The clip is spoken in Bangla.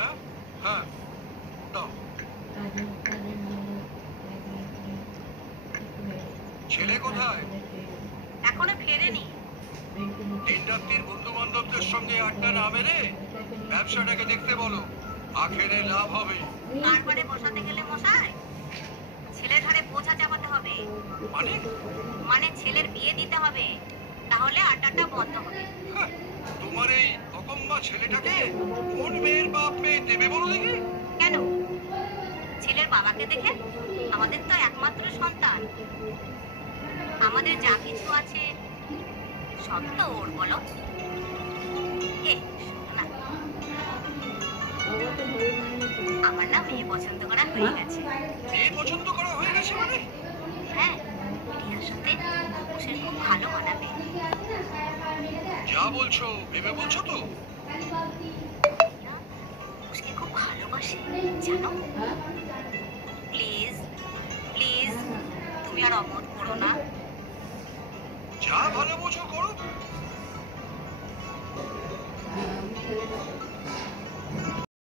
হ্যাঁ হ্যাঁ দাও। ছেলে কোথায়? এখনো ফেরেনি। দিন রাত্রির বন্ধু বান্ধবদের সঙ্গে আড্ডা না মেরে ব্যবসাটাকে দেখতে বলো, আখেরে লাভ হবে। তারপরে বসাতে গেলে মশাই ছেলের ঘাড়ে বোঝা চাপাতে হবে। মানে? মানে ছেলের বিয়ে দিতে হবে, তাহলে আড্ডাটা বন্ধ হবে। হ্যাঁ, তোমার এই অকম্মা ছেলেটাকে কোন মেয়ের বাপ মেয়ে দেবে বলো দেখি? কেন? ছেলের বাবাকে দেখে? আমাদের তো একমাত্র সন্তান, আমাদের যা কিছু আছে সব তো ওর। বলো এ শোনো না, আমার না মেয়ে পছন্দ করা হয়ে গেছে। মেয়ে পছন্দ করা হয়ে গেছে মানে? হ্যাঁ, রিয়ার সাথে মোষের খুব ভালো মানাবে। যা বলছো ভেবে বলছো তো? রিয়া মোষকে খুব ভালোবাসে জানো। প্লিজ প্লিজ তুমি আর অমত করো না। যা ভালো বোঝো করো